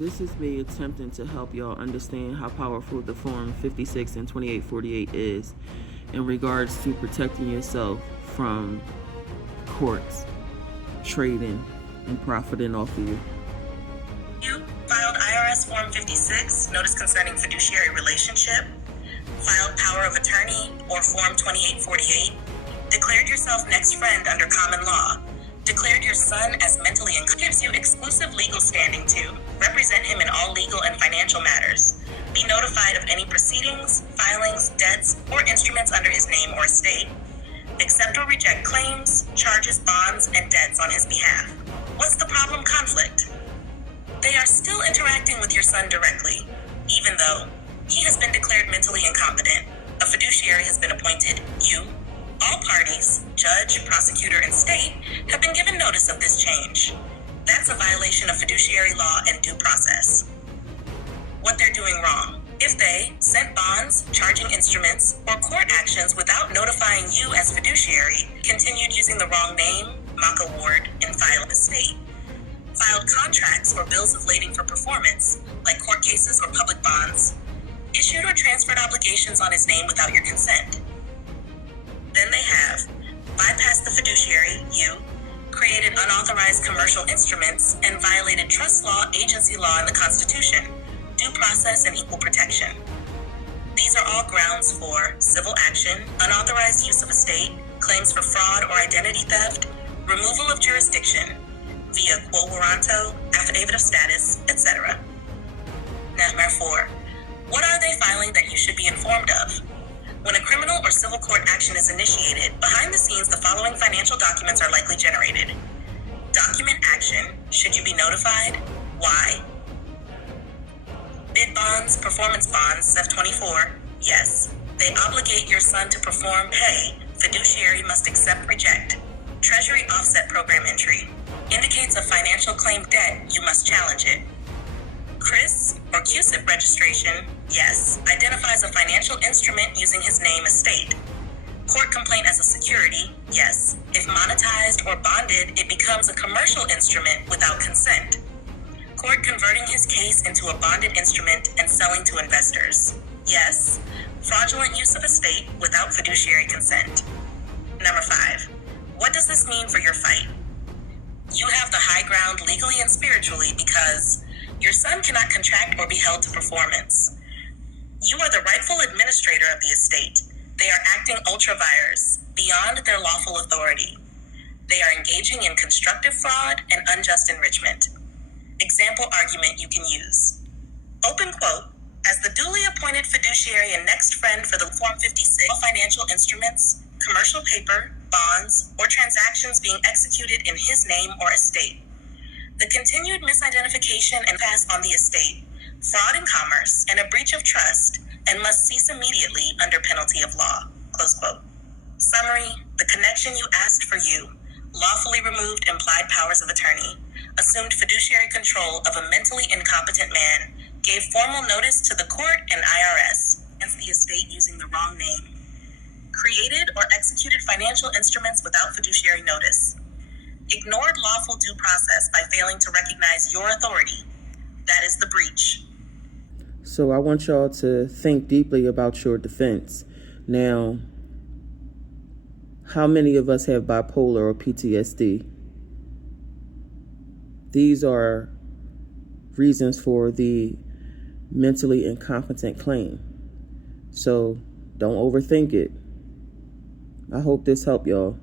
This is me attempting to help y'all understand how powerful the Form 56 and 2848 is in regards to protecting yourself from courts trading and profiting off of you. You filed IRS Form 56, Notice Concerning Fiduciary Relationship, filed Power of Attorney, or Form 2848, declared yourself next friend under common law, declared your son as mentally incompetent, gives you exclusive legal standing to represent him in all legal and financial matters, be notified of any proceedings, filings, debts, or instruments under his name or estate, accept or reject claims, charges, bonds, and debts on his behalf. What's the problem? Conflict. They are still interacting with your son directly, even though he has been declared mentally incompetent. A fiduciary has been appointed. You, all parties, judge, prosecutor, and state, have been given notice of this change. That's a violation of fiduciary law and due process. What they're doing wrong: if they sent bonds, charging instruments, or court actions without notifying you as fiduciary, continued using the wrong name, mock award, and file estate, filed contracts or bills of lading for performance, like court cases or public bonds, issued or transferred obligations on his name without your consent. Then they have bypassed the fiduciary, you, created unauthorized commercial instruments, and violated trust law, agency law, and the Constitution, due process, and equal protection. These are all grounds for civil action, unauthorized use of estate, claims for fraud or identity theft, removal of jurisdiction via quo warranto, affidavit of status, etc. Number 4. What are they filing that you should be informed of? When a criminal or civil court action is initiated, behind the scenes the following financial documents are likely generated. Document action. Should you be notified? Why? Bid bonds, performance bonds, F24. Yes. They obligate your son to perform, pay. Fiduciary must accept, reject. Treasury offset program entry. Indicates a financial claim debt, you must challenge it. CRIS or QSIP registration, yes, identifies a financial instrument using his name, estate. Court complaint as a security, yes. If monetized or bonded, it becomes a commercial instrument without consent. Court converting his case into a bonded instrument and selling to investors, yes. Fraudulent use of estate without fiduciary consent. Number 5. What does this mean for your fight? You have the high ground legally and spiritually because your son cannot contract or be held to performance. You are the rightful administrator of the estate. They are acting ultra vires, beyond their lawful authority. They are engaging in constructive fraud and unjust enrichment. Example argument you can use. Open quote, as the duly appointed fiduciary and next friend for the Form 56, financial instruments, commercial paper, bonds, or transactions being executed in his name or estate. The continued misidentification and pass on the estate, fraud in commerce, and a breach of trust, and must cease immediately under penalty of law. Close quote. Summary: the connection you asked for you, lawfully removed implied powers of attorney, assumed fiduciary control of a mentally incompetent man, gave formal notice to the court and IRS against the estate using the wrong name, created or executed financial instruments without fiduciary notice, ignored lawful due process by failing to recognize your authority. That is the breach. So I want y'all to think deeply about your defense. Now, how many of us have bipolar or PTSD? These are reasons for the mentally incompetent claim. So don't overthink it. I hope this helped y'all.